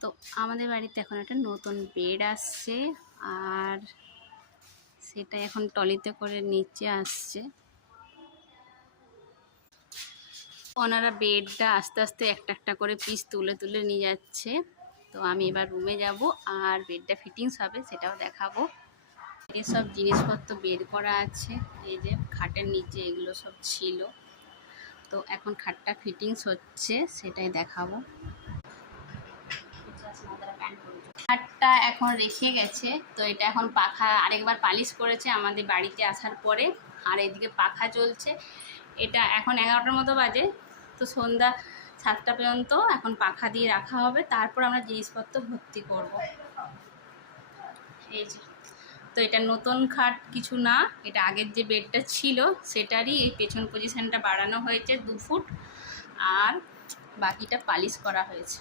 তো আমাদের বাড়িতে এখন একটা নতুন বেড আসছে, আর সেটা এখন টলিতে করে নিচে আসছে। ওনারা বেডটা আস্তে আস্তে একটা একটা করে পিস তুলে তুলে নিয়ে যাচ্ছে। তো আমি এবার রুমে যাব আর বেডটা ফিটিংস হবে সেটাও দেখাবো। এসব জিনিসপত্র বের করা আছে, এই যে খাটের নিচে এগুলো সব ছিল। তো এখন খাটটা ফিটিংস হচ্ছে, সেটাই দেখাবো। খাটটা এখন রেখে গেছে, তো এটা এখন পাখা আরেকবার পালিশ করেছে আমাদের বাড়িতে আসার পরে। আর এদিকে পাখা চলছে। এটা এখন 11টার মতো বাজে, তো সন্ধ্যা 7টা পর্যন্ত এখন পাখা দিয়ে রাখা হবে, তারপর আমরা জিনিসপত্র ভর্তি করব। এই যে, তো এটা নতুন খাট কিছু না, এটা আগের যে বেডটা ছিল সেটারই এই পেছন পজিশনটা বাড়ানো হয়েছে 2 ফুট, আর বাকিটা পালিশ করা হয়েছে।